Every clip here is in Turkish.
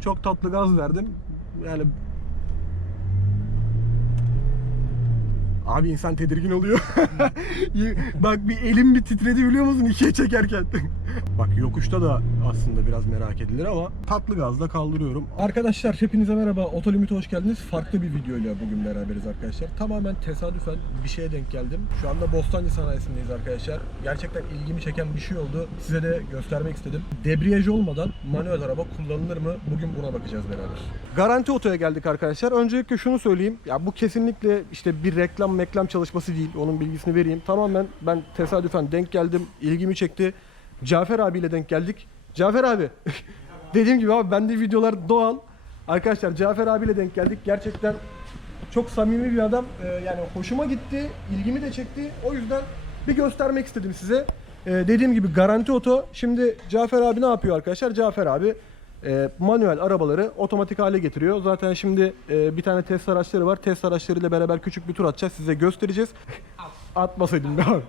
Çok tatlı gaz verdim. Yani Abi insan tedirgin oluyor. Bak bir elim bir titredi biliyor musun ikiye çekerken. Bak yokuşta da aslında biraz merak edilir ama tatlı gazla kaldırıyorum. Arkadaşlar hepinize merhaba. Otolimit'e hoş geldiniz. Farklı bir videoyla bugün beraberiz arkadaşlar. Tamamen tesadüfen bir şeye denk geldim. Şu anda Bostancı sanayisindeyiz arkadaşlar. Gerçekten ilgimi çeken bir şey oldu. Size de göstermek istedim. Debriyaj olmadan manuel araba kullanılır mı? Bugün buna bakacağız beraber. Garanti Oto'ya geldik arkadaşlar. Öncelikle şunu söyleyeyim. Ya bu kesinlikle işte bir reklam meklam çalışması değil. Onun bilgisini vereyim. Tamamen ben tesadüfen denk geldim. ilgimi çekti. Cafer abiyle denk geldik. Cafer abi. Dediğim gibi abi bende videolar doğal. Arkadaşlar Cafer abiyle denk geldik. Gerçekten çok samimi bir adam. Ee, yani hoşuma gitti, ilgimi de çekti. O yüzden bir göstermek istedim size. Ee, dediğim gibi garanti oto. Şimdi Cafer abi ne yapıyor arkadaşlar? Cafer abi e, manuel arabaları otomatik hale getiriyor. Zaten şimdi e, bir tane test araçları var. Test araçlarıyla beraber küçük bir tur atacağız. Size göstereceğiz. Atmasaydım be abi.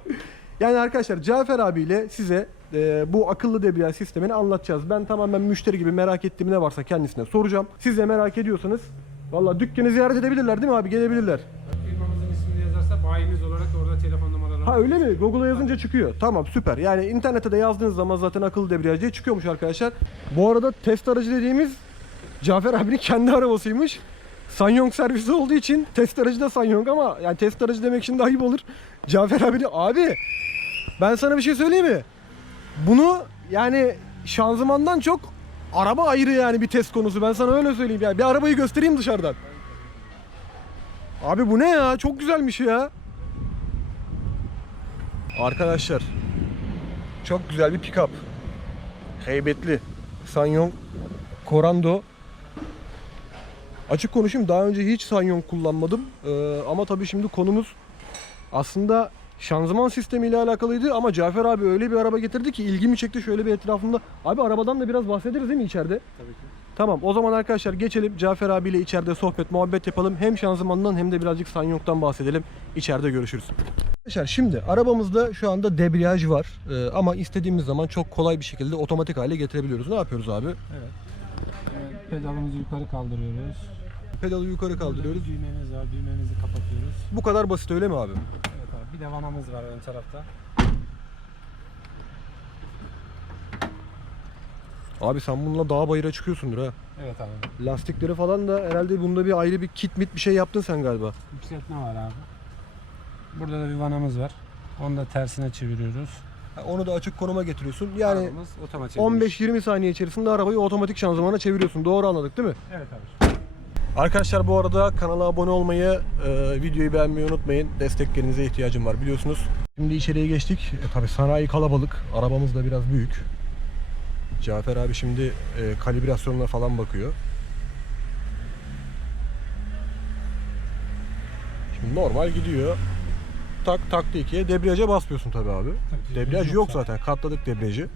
Yani arkadaşlar Cafer abiyle size e, bu akıllı debriyaj sistemini anlatacağız. Ben tamamen müşteri gibi merak ettiğim ne varsa kendisine soracağım. Siz de merak ediyorsanız valla dükkanı ziyaret edebilirler değil mi abi? Gelebilirler. Firmamızın ismini yazarsa bayimiz olarak orada telefon numaraları Ha öyle mi? Google'a yazınca çıkıyor. Tamam süper. Yani internete de yazdığınız zaman zaten akıllı debriyaj diye çıkıyormuş arkadaşlar. Bu arada test aracı dediğimiz Cafer abinin kendi arabasıymış. Sanyong servisi olduğu için test aracı da Sanyong ama yani test aracı demek için de ayıp olur. Cafer abi de abi ben sana bir şey söyleyeyim mi? Bunu yani şanzımandan çok araba ayrı yani bir test konusu. Ben sana öyle söyleyeyim yani. Bir arabayı göstereyim dışarıdan. Abi bu ne ya? Çok güzelmiş ya. Arkadaşlar çok güzel bir pick-up. Heybetli. Sanyong Corando. Açık konuşayım daha önce hiç Sanyong kullanmadım. Ee, ama tabii şimdi konumuz aslında şanzıman sistemiyle alakalıydı ama Cafer abi öyle bir araba getirdi ki ilgimi çekti şöyle bir etrafında. Abi arabadan da biraz bahsederiz değil mi içeride? Tabii ki. Tamam o zaman arkadaşlar geçelim Cafer abiyle içeride sohbet muhabbet yapalım. Hem şanzımandan hem de birazcık Sanyong'dan bahsedelim. İçeride görüşürüz. Arkadaşlar şimdi arabamızda şu anda debriyaj var Ee, ama istediğimiz zaman çok kolay bir şekilde otomatik hale getirebiliyoruz. Ne yapıyoruz abi? Evet. Ee, Pedalımızı yukarı kaldırıyoruz. Pedalı yukarı kaldırıyoruz. Düğmemiz var. Düğmemizi kapatıyoruz. Bu kadar basit öyle mi abi? Evet abi. Bir de vanamız var ön tarafta. Abi sen bununla dağ bayıra çıkıyorsundur ha. Evet abi. Lastikleri falan da herhalde bunda bir ayrı bir kit mit bir şey yaptın sen galiba. Yükseltme var abi. Burada da bir vanamız var. Onu da tersine çeviriyoruz. Ha, Onu da açık konuma getiriyorsun. Yani Arabamız otomatik. 15-20 saniye içerisinde arabayı otomatik şanzımana çeviriyorsun. Doğru anladık değil mi? Evet abi. Arkadaşlar bu arada kanala abone olmayı, e, videoyu beğenmeyi unutmayın. Desteklerinize ihtiyacım var biliyorsunuz. Şimdi içeriye geçtik. E, tabii sanayi kalabalık. Arabamız da biraz büyük. Cafer abi şimdi e, kalibrasyonuna falan bakıyor. Şimdi normal gidiyor. Tak taktı ikiye. Debriyaja basmıyorsun tabii abi. Tabii, Debriyaj yok zaten. Katladık debriyajı.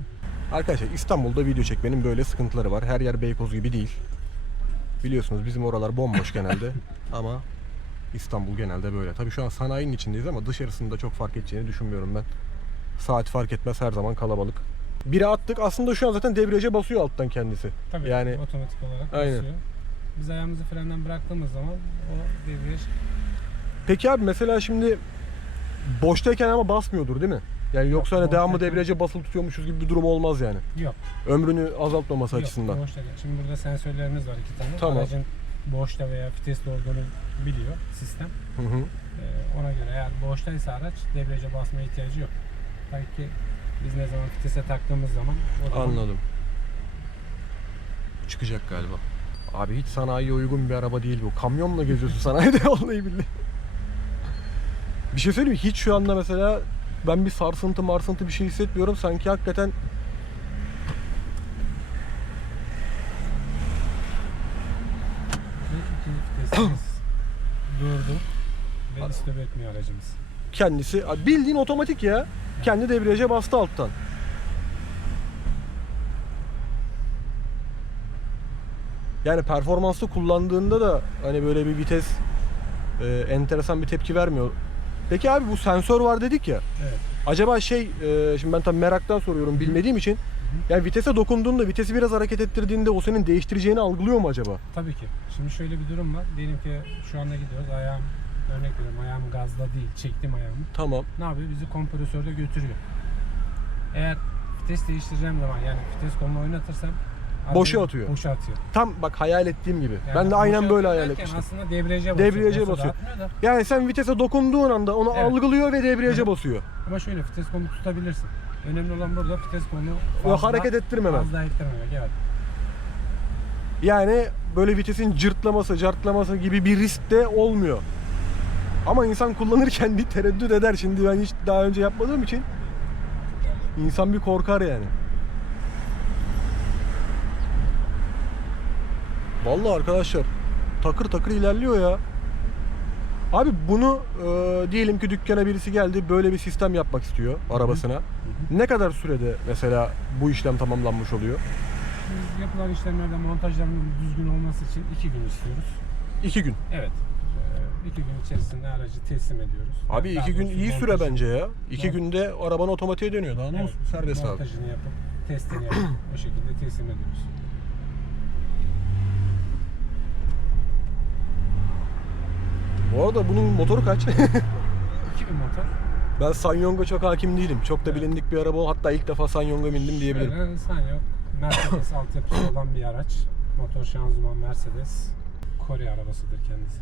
Arkadaşlar İstanbul'da video çekmenin böyle sıkıntıları var. Her yer Beykoz gibi değil. Biliyorsunuz bizim oralar bomboş genelde ama İstanbul genelde böyle. Tabii şu an sanayinin içindeyiz ama dışarısında çok fark edeceğini düşünmüyorum ben. Saat fark etmez her zaman kalabalık. Biri attık aslında şu an zaten debriyaja basıyor alttan kendisi. Tabii Yani otomatik olarak Aynen. basıyor. Biz ayağımızı frenden bıraktığımız zaman o devreye peki abi mesela şimdi boştayken ama basmıyordur değil mi? Yani yoksa hani devamlı debriyaja basılı tutuyormuşuz gibi bir durum olmaz yani. yok. Ömrünü azaltmaması Yok, açısından. boşta değil. Şimdi burada sensörlerimiz var iki tane. Tamam. Aracın boşta veya vitesli olduğunu biliyor sistem. Hı hı. Ee, ona göre eğer boştaysa araç debriyaja basmaya ihtiyacı yok. Tabii ki biz ne zaman vitese taktığımız zaman o zaman Anladım. Çıkacak galiba. Abi hiç sanayiye uygun bir araba değil bu. Kamyonla geziyorsun sanayide vallahi billahi. Bir şey söyleyeyim mi? Hiç şu anda mesela ben bir sarsıntı marsıntı bir şey hissetmiyorum. Sanki hakikaten durdu ve istop etmiyor aracımız. kendisi bildiğin otomatik ya. Kendi debriyaja bastı alttan. Yani performanslı kullandığında da hani böyle bir vites e, enteresan bir tepki vermiyor. Peki abi bu sensör var dedik ya. Evet. Acaba şey, e, şimdi ben tabii meraktan soruyorum bilmediğim için Yani vitese dokunduğunda, vitesi biraz hareket ettirdiğinde o senin değiştireceğini algılıyor mu acaba? Tabii ki. Şimdi şöyle bir durum var. Diyelim ki şu anda gidiyoruz. Ayağım örnek veriyorum. Ayağım gazda değil. Çektim ayağımı. Tamam. Ne yapıyor? Bizi kompresörde götürüyor. Eğer vites değiştireceğim zaman yani vites kolunu oynatırsam Boşa atıyor. Boşa atıyor. Tam bak hayal ettiğim gibi. Yani ben de aynen böyle hayal etmiştim. Aslında debriyaja basıyor. Debriyaja basıyor. da. Yani sen vitese dokunduğun anda onu Evet. algılıyor ve debriyaja Hı. basıyor. Ama şöyle vites kolunu tutabilirsin. Önemli olan burada vites kolunu O fazla, hareket ettirmemen. fazla ettirmemek. Evet. Yani böyle vitesin cırtlaması, cartlaması gibi bir risk de olmuyor. Ama insan kullanırken bir tereddüt eder. Şimdi ben hiç daha önce yapmadığım için insan bir korkar yani. Vallahi arkadaşlar takır takır ilerliyor ya. Abi bunu e, diyelim ki dükkana birisi geldi böyle bir sistem yapmak istiyor arabasına. Ne kadar sürede mesela bu işlem tamamlanmış oluyor? Biz yapılan işlemlerde montajların düzgün olması için iki gün istiyoruz. İki gün. Evet. Ee, iki gün içerisinde aracı teslim ediyoruz. Abi Daha iki gün iyi süre montajı- bence ya. İki Mont- günde araban otomatiğe dönüyor. Daha ne Evet, olsun? Serbest abi. Montajını yapıp, testini yapıp o şekilde teslim ediyoruz. Bu arada bunun motoru kaç? 2000 motor. ben Sanyong'a çok hakim değilim. Çok da bilindik bir araba. o. Hatta ilk defa Sanyong'a bindim diyebilirim. İnsan yok. Mercedes altyapısı olan bir araç. Motor şanzıman Mercedes. Kore arabasıdır kendisi.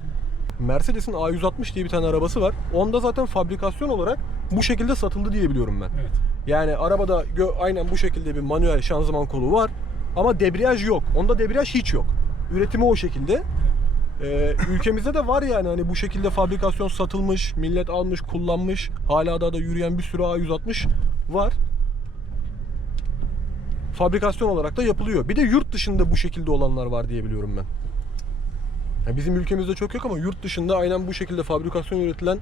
Mercedes'in A160 diye bir tane arabası var. Onda zaten fabrikasyon olarak bu şekilde satıldı diye biliyorum ben. Evet. Yani arabada gö- aynen bu şekilde bir manuel şanzıman kolu var. Ama debriyaj yok. Onda debriyaj hiç yok. Üretimi o şekilde. Ee, ülkemizde de var yani hani bu şekilde fabrikasyon satılmış, millet almış, kullanmış. Hala daha da yürüyen bir sürü A160 var. Fabrikasyon olarak da yapılıyor. Bir de yurt dışında bu şekilde olanlar var diye biliyorum ben. Ya bizim ülkemizde çok yok ama yurt dışında aynen bu şekilde fabrikasyon üretilen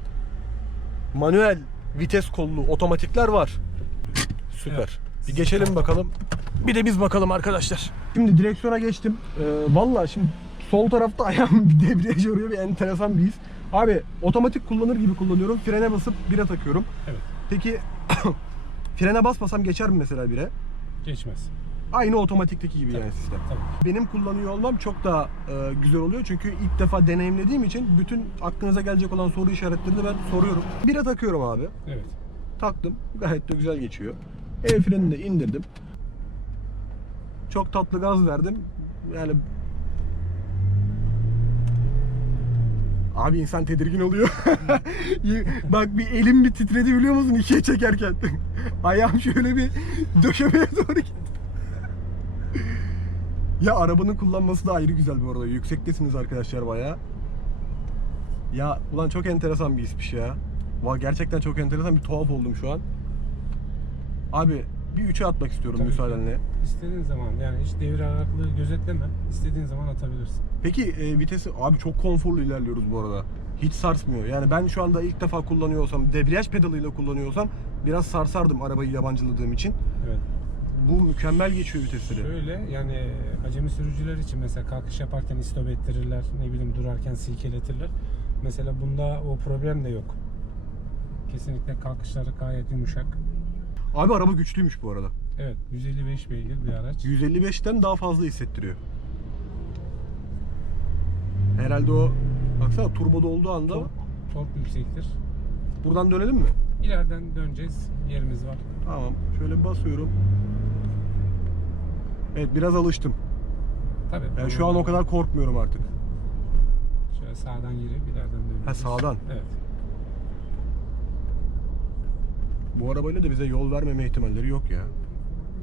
manuel vites kollu otomatikler var. Süper. Evet. Bir geçelim bakalım. Bir de biz bakalım arkadaşlar. Şimdi direksiyona geçtim. Ee, Valla şimdi sol tarafta ayağım bir debriyaj arıyor bir enteresan bir his. Abi otomatik kullanır gibi kullanıyorum. Frene basıp bire takıyorum. Evet. Peki frene basmasam geçer mi mesela bire? Geçmez. Aynı otomatikteki gibi Tabii. yani sistem. Tabii. Benim kullanıyor olmam çok daha e, güzel oluyor. Çünkü ilk defa deneyimlediğim için bütün aklınıza gelecek olan soru işaretlerini ben soruyorum. Bire takıyorum abi. Evet. Taktım. Gayet de güzel geçiyor. El frenini de indirdim. Çok tatlı gaz verdim. Yani Abi insan tedirgin oluyor. Bak bir elim bir titredi biliyor musun ikiye çekerken. Ayağım şöyle bir döşemeye doğru gitti. ya arabanın kullanması da ayrı güzel bu arada. Yüksektesiniz arkadaşlar bayağı. Ya ulan çok enteresan bir hismiş ya. Va gerçekten çok enteresan bir tuhaf oldum şu an. Abi bir üçe atmak istiyorum Tabii ki. müsaadenle. İstediğin zaman yani hiç devir aralıklığı gözetleme. İstediğin zaman atabilirsin. Peki e, vitesi abi çok konforlu ilerliyoruz bu arada. Hiç sarsmıyor. Yani ben şu anda ilk defa kullanıyorsam, debriyaj pedalıyla kullanıyorsam biraz sarsardım arabayı yabancıladığım için. Evet. Bu mükemmel geçiyor vitesleri. Şöyle yani acemi sürücüler için mesela kalkış yaparken istop ettirirler, ne bileyim durarken silkeletirler. Mesela bunda o problem de yok. Kesinlikle kalkışları gayet yumuşak. Abi araba güçlüymüş bu arada. Evet, 155 beygir bir araç. 155'ten daha fazla hissettiriyor. Herhalde o baksana turboda olduğu anda Tork, tork yüksektir. buradan dönelim mi? İleriden döneceğiz. Yerimiz var. Tamam. Şöyle bir basıyorum. Evet biraz alıştım. Tabii. Yani şu an o kadar korkmuyorum artık. Şöyle sağdan girip ileriden döneceğiz. Ha sağdan. Evet. Bu arabayla da bize yol vermeme ihtimalleri yok ya.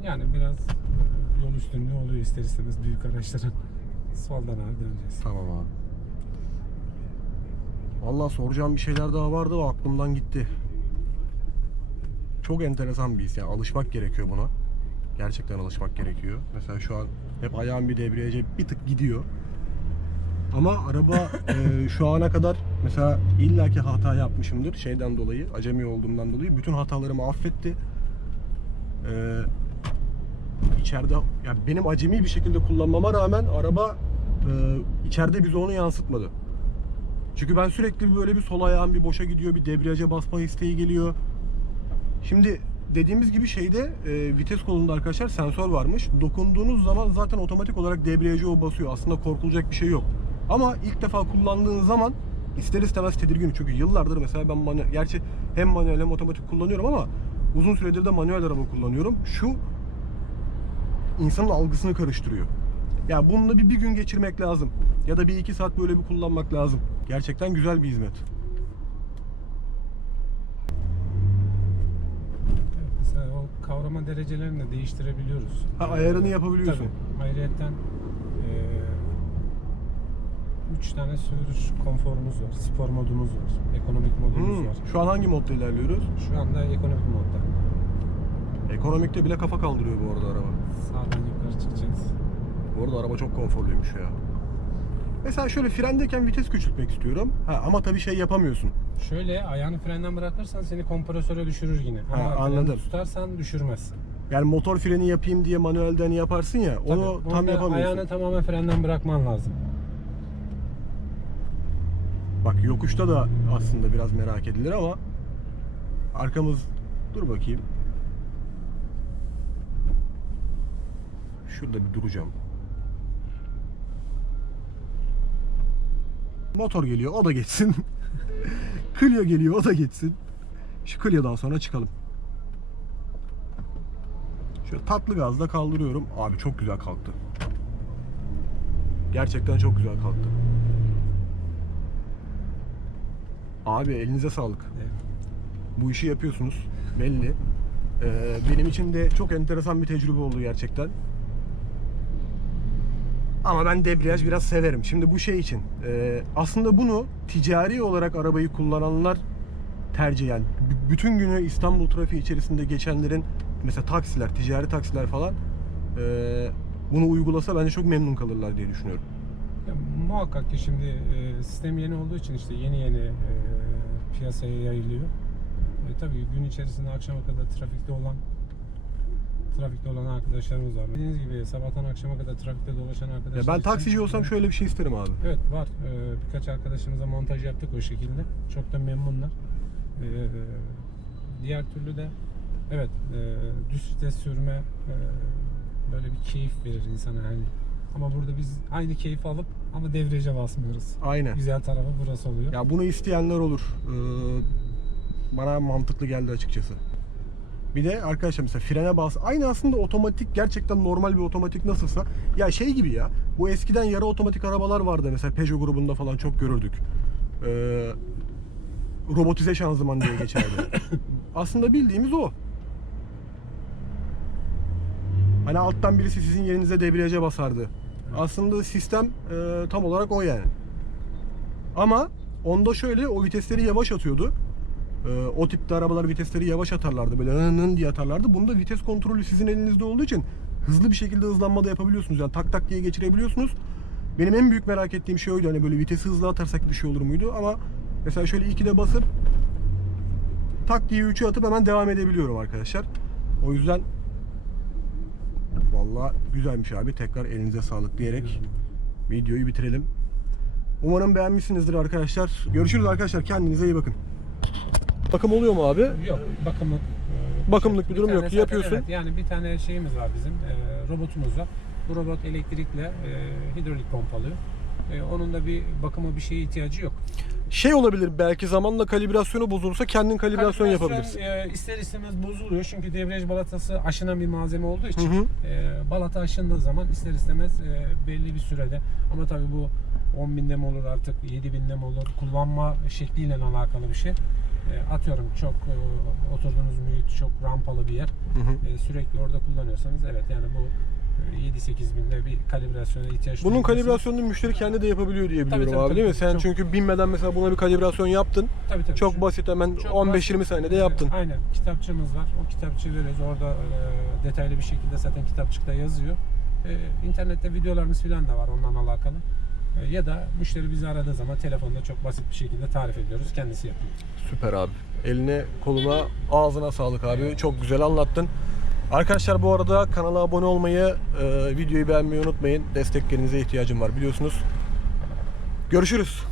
Yani biraz e, yol üstünlüğü oluyor ister istemez büyük araçların. Soldan abi döneceğiz. Tamam abi. Vallahi soracağım bir şeyler daha vardı da aklımdan gitti. Çok enteresan bir his yani alışmak gerekiyor buna. Gerçekten alışmak gerekiyor. Mesela şu an hep ayağım bir debriyaja bir tık gidiyor. Ama araba e, şu ana kadar mesela illaki hata yapmışımdır şeyden dolayı, acemi olduğumdan dolayı bütün hatalarımı affetti. E, içeride yani benim acemi bir şekilde kullanmama rağmen araba e, içeride bize onu yansıtmadı. Çünkü ben sürekli böyle bir sol ayağım bir boşa gidiyor, bir debriyaja basma isteği geliyor. Şimdi dediğimiz gibi şeyde e, vites kolunda arkadaşlar sensör varmış. Dokunduğunuz zaman zaten otomatik olarak debriyajı o basıyor. Aslında korkulacak bir şey yok. Ama ilk defa kullandığın zaman ister istemez tedirgin. Çünkü yıllardır mesela ben manuel, gerçi hem manuel hem otomatik kullanıyorum ama uzun süredir de manuel araba kullanıyorum. Şu insanın algısını karıştırıyor. Ya bununla bir, bir gün geçirmek lazım. Ya da bir iki saat böyle bir kullanmak lazım. Gerçekten güzel bir hizmet. Evet, mesela o kavrama derecelerini de değiştirebiliyoruz. Ha, ayarını yapabiliyorsun. Tabii. Ayrıyeten 3 tane sürüş konforumuz var. Spor modumuz var. Ekonomik modumuz Hmm, var. Şu an hangi modda ilerliyoruz? Şu anda ekonomik modda. Ekonomikte bile kafa kaldırıyor bu arada araba. Sağdan yukarı çıkacağız. Bu arada araba çok konforluymuş ya. Mesela şöyle frendeyken vites küçültmek istiyorum. Ha, ama tabii şey yapamıyorsun. Şöyle ayağını frenden bırakırsan seni kompresöre düşürür yine. Ha, Ama anladım. freni tutarsan düşürmez. Yani motor freni yapayım diye manuelden yaparsın ya. Onu Tabii, tam orada yapamıyorsun. Ayağını tamamen frenden bırakman lazım. Bak yokuşta da aslında biraz merak edilir ama arkamız dur bakayım. Şurada bir duracağım. Motor geliyor o da geçsin. Clio geliyor o da geçsin. Şu Clio'dan sonra çıkalım. Şöyle tatlı gazla kaldırıyorum. Abi çok güzel kalktı. Gerçekten çok güzel kalktı. Abi elinize sağlık. Evet. Bu işi yapıyorsunuz. Belli. Ee, benim için de çok enteresan bir tecrübe oldu gerçekten. Ama ben debriyaj biraz severim. Şimdi bu şey için. e, aslında bunu ticari olarak arabayı kullananlar tercihen. b- bütün günü İstanbul trafiği içerisinde geçenlerin mesela taksiler, ticari taksiler falan e, bunu uygulasa bence çok memnun kalırlar diye düşünüyorum. Ya, muhakkak ki şimdi e, sistem yeni olduğu için işte yeni yeni e, piyasaya yayılıyor. E, tabii gün içerisinde akşama kadar trafikte olan trafikte olan arkadaşlarımız var. Dediğiniz gibi sabahtan akşama kadar trafikte dolaşan arkadaşlar Ya ben için- taksici olsam şöyle bir şey isterim abi. Evet var. Ee, birkaç arkadaşımıza montaj yaptık o şekilde. Çok da memnunlar. Ee, diğer türlü de evet e, düz vites sürme e, böyle bir keyif verir insana yani. Ama burada biz aynı keyfi alıp ama debriyaja basmıyoruz. Aynen. Güzel tarafı burası oluyor. Ya bunu isteyenler olur. Ee, bana mantıklı geldi açıkçası. Bir de arkadaşlar mesela frene bas. Aynı aslında otomatik gerçekten normal bir otomatik nasılsa. Ya şey gibi ya. Bu eskiden yarı otomatik arabalar vardı mesela Peugeot grubunda falan çok görürdük. Ee, robotize şanzıman diye geçerdi. aslında bildiğimiz o. Hani alttan birisi sizin yerinize debriyaja basardı. Aslında sistem e, tam olarak o yani. Ama onda şöyle o vitesleri yavaş atıyordu. Ee, o tipte arabalar vitesleri yavaş atarlardı. Böyle nın diye atarlardı. Bunda vites kontrolü sizin elinizde olduğu için hızlı bir şekilde hızlanma da yapabiliyorsunuz. Yani tak tak diye geçirebiliyorsunuz. Benim en büyük merak ettiğim şey oydu. Hani böyle vitesi hızlı atarsak bir şey olur muydu? Ama mesela şöyle 2'de basıp tak diye 3'e atıp hemen devam edebiliyorum arkadaşlar. O yüzden Vallahi güzelmiş abi. Tekrar elinize sağlık diyerek videoyu bitirelim. Umarım beğenmişsinizdir arkadaşlar. Görüşürüz arkadaşlar. Kendinize iyi bakın. Bakım oluyor mu abi? Yok bakımlık. e, Bakımlık bir durum yok. tane Yapıyorsun. Evet, yani bir tane şeyimiz var bizim. e, robotumuz var. Bu robot elektrikle e, hidrolik pompalıyor. E, onun da bir bakıma bir şeye ihtiyacı yok. Şey olabilir belki zamanla kalibrasyonu bozulursa kendin kalibrasyon yapabilirsin. e, ister istemez bozuluyor çünkü debriyaj balatası aşınan bir malzeme olduğu için Hı hı. e, balata aşındığı zaman ister istemez e, belli bir sürede ama tabii bu 10 binde mi olur artık 7 binde mi olur kullanma şekliyle alakalı bir şey. E, atıyorum çok e, oturduğunuz mühit çok rampalı bir yer. Hı hı. E, sürekli orada kullanıyorsanız evet yani bu e, 7-8 binde bir kalibrasyona ihtiyaç Bunun kalibrasyonunu müşteri kendi de yapabiliyor diye biliyorum tabii, abi değil mi? tabii. Sen Çok- çünkü binmeden mesela buna bir kalibrasyon yaptın. Tabii, tabii. Çok basit hemen Çok 15-20 basit. saniyede yaptın. Aynen. Kitapçığımız var. O kitapçığı veriyoruz. Orada e, detaylı bir şekilde zaten kitapçıkta yazıyor. E, internette videolarımız falan da var ondan alakalı. E, ya da müşteri bizi aradığı zaman telefonda çok basit bir şekilde tarif ediyoruz. Kendisi yapıyor. Süper abi. Eline, koluna, ağzına sağlık abi. Çok güzel anlattın. Arkadaşlar bu arada kanala abone olmayı, e, videoyu beğenmeyi unutmayın. Desteklerinize ihtiyacım var biliyorsunuz. Görüşürüz.